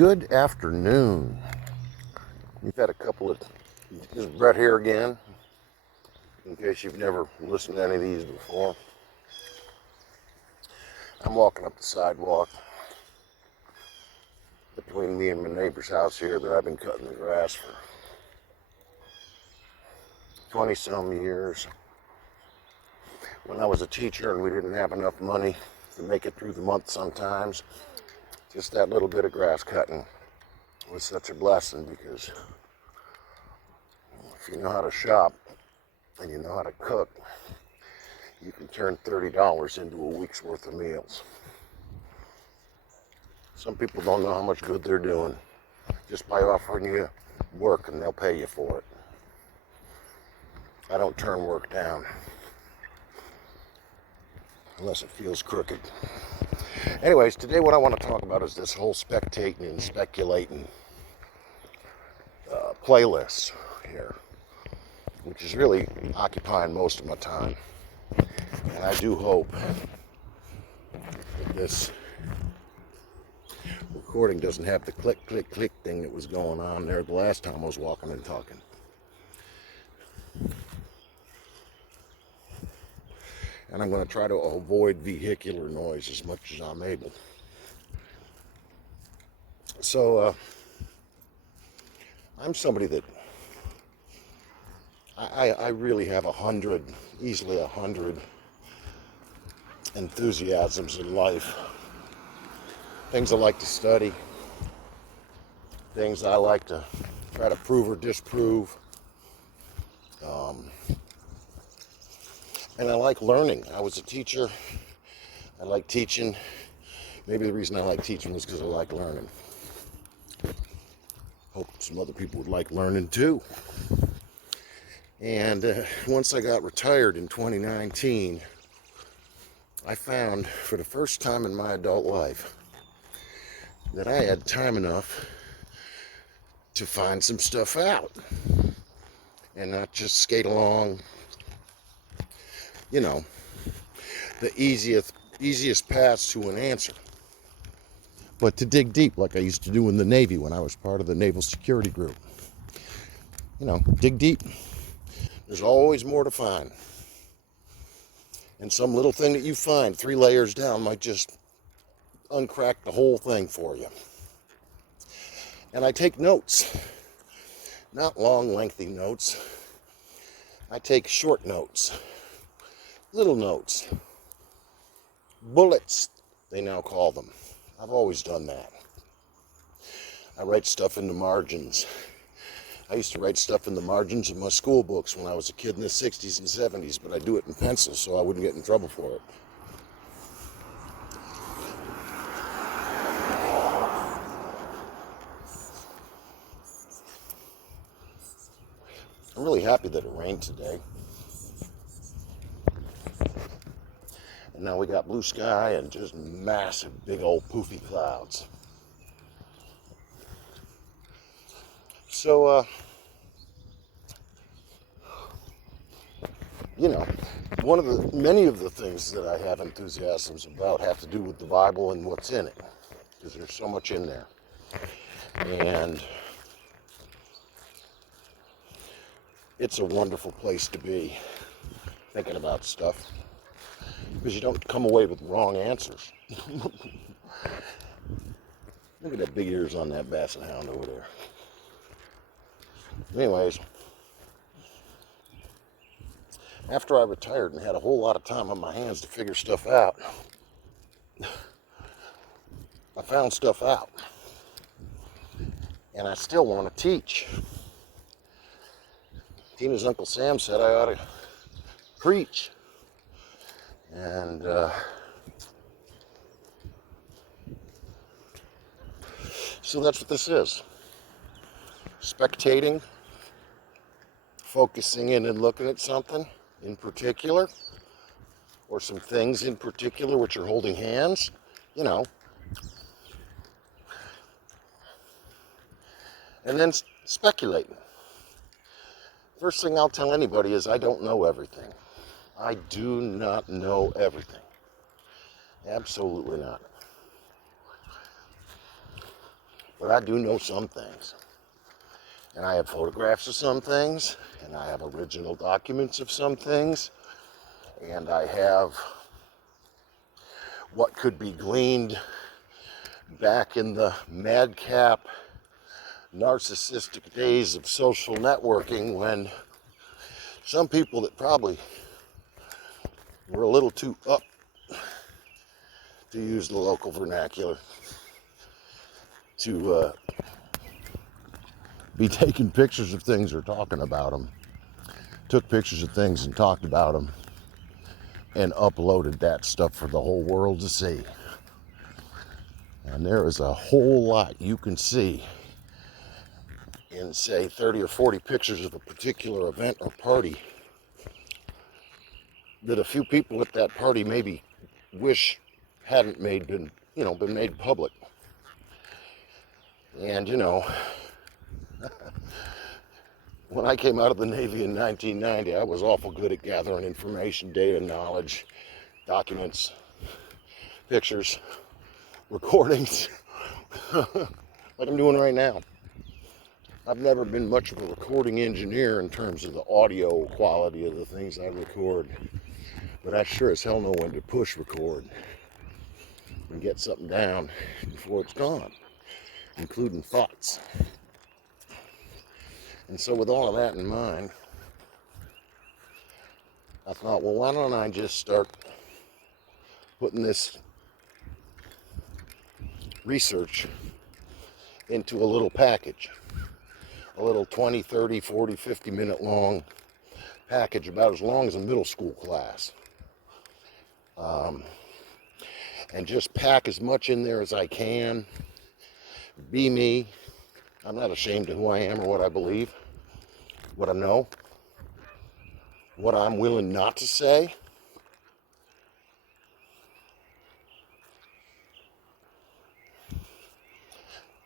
Good afternoon. We've had a couple of, this is Brett here again, in case you've never listened to any of these before. I'm walking up the sidewalk between me and my neighbor's house here that I've been cutting the grass for 20 some years. When I was a teacher and we didn't have enough money to make it through the month sometimes, just that little bit of grass cutting was such a blessing, because if you know how to shop and you know how to cook, you can turn $30 into a week's worth of meals. Some people don't know how much good they're doing just by offering you work, and they'll pay you for it. I don't turn work down unless it feels crooked. Anyways, today what I want to talk about is this whole spectating and speculating playlist here, which is really occupying most of my time. And I do hope that this recording doesn't have the click, click, click thing that was going on there the last time I was walking and talking. And I'm going to try to avoid vehicular noise as much as I'm able. So, I'm somebody that I really have easily 100 enthusiasms in life. Things I like to study, things I like to try to prove or disprove. And I like learning. I was a teacher. I like teaching. Maybe the reason I like teaching is because I like learning. Hope some other people would like learning too. And once I got retired in 2019, I found for the first time in my adult life that I had time enough to find some stuff out and not just skate along, you know, the easiest paths to an answer, but to dig deep like I used to do in the Navy when I was part of the Naval Security Group. You know, dig deep. There's always more to find. And some little thing that you find 3 layers down might just uncrack the whole thing for you. And I take notes. Not long, lengthy notes. I take short notes. Little notes. Bullets, they now call them. I've always done that. I write stuff in the margins. I used to write stuff in the margins of my school books when I was a kid in the 60s and 70s, but I do it in pencil so I wouldn't get in trouble for it. I'm really happy that it rained today. And now we got blue sky and just massive, big old poofy clouds. So, you know, many of the things that I have enthusiasms about have to do with the Bible and what's in it, because there's so much in there. And it's a wonderful place to be thinking about stuff, because you don't come away with wrong answers. Look at that big ears on that basset hound over there. Anyways, after I retired and had a whole lot of time on my hands to figure stuff out, I found stuff out. And I still want to teach. Tina's Uncle Sam said I ought to preach. And so that's what this is. Spectating, focusing in and looking at something in particular, or some things in particular which are holding hands, you know. And then speculating. First thing I'll tell anybody is I don't know everything. I do not know everything. Absolutely not. But I do know some things. And I have photographs of some things, and I have original documents of some things, and I have what could be gleaned back in the madcap, narcissistic days of social networking, when some people that probably were a little too up, to use the local vernacular, to be taking pictures of things or talking about them, took pictures of things and talked about them, and uploaded that stuff for the whole world to see. And there is a whole lot you can see in, say, 30 or 40 pictures of a particular event or party that a few people at that party maybe wish hadn't been made public. And when I came out of the Navy in 1990, I was awful good at gathering information, data, knowledge, documents, pictures, recordings, like I'm doing right now. I've never been much of a recording engineer in terms of the audio quality of the things I record, but I sure as hell know when to push record and get something down before it's gone, including thoughts. And so with all of that in mind, I thought, well, why don't I just start putting this research into a little package, a little 20, 30, 40, 50 minute long package, about as long as a middle school class. And just pack as much in there as I can. Be me. I'm not ashamed of who I am or what I believe, what I know, what I'm willing not to say.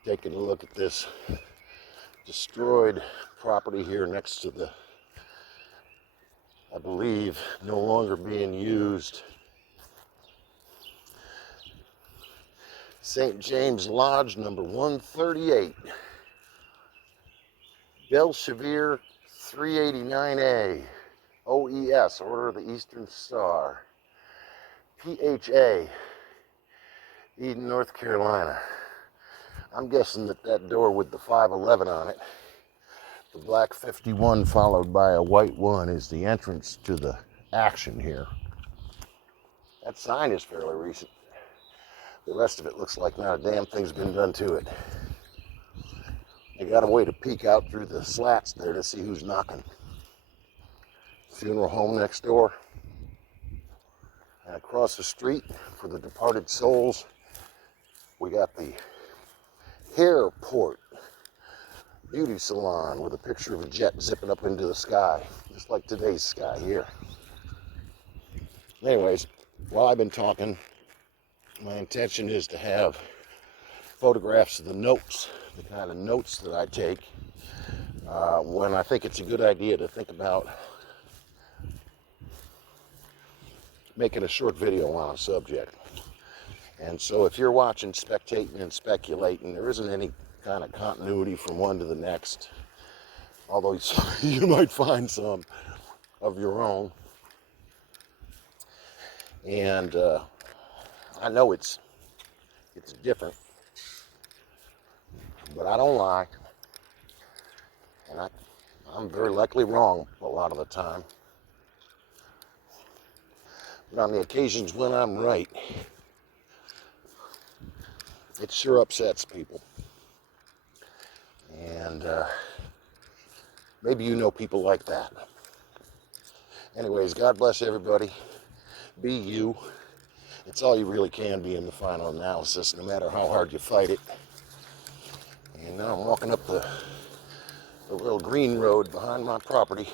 Taking a look at this destroyed property here next to the, I believe, no longer being used St. James Lodge number 138, Belchevere 389A, OES, Order of the Eastern Star, PHA, Eden, North Carolina. I'm guessing that door with the 511 on it, the black 51 followed by a white 1, is the entrance to the action here. That sign is fairly recent. The rest of it looks like not a damn thing's been done to it. I got a way to peek out through the slats there to see who's knocking. Funeral home next door. And across the street, for the departed souls, we got the Hairport beauty salon with a picture of a jet zipping up into the sky, just like today's sky here. Anyways, while I've been talking, my intention is to have photographs of the notes, the kind of notes that I take when I think it's a good idea to think about making a short video on a subject. And so if you're watching Spectatin and Speculatin, there isn't any kind of continuity from one to the next, although you might find some of your own. And I know it's different, but I don't lie, and I'm very likely wrong a lot of the time. But on the occasions when I'm right, it sure upsets people. And maybe you know people like that. Anyways, God bless everybody. Be you. It's all you really can be in the final analysis, no matter how hard you fight it. And now I'm walking up the little green road behind my property.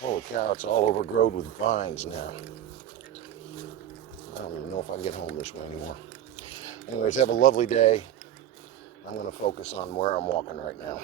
Holy cow, it's all overgrown with vines now. I don't even know if I can get home this way anymore. Anyways, have a lovely day. I'm going to focus on where I'm walking right now.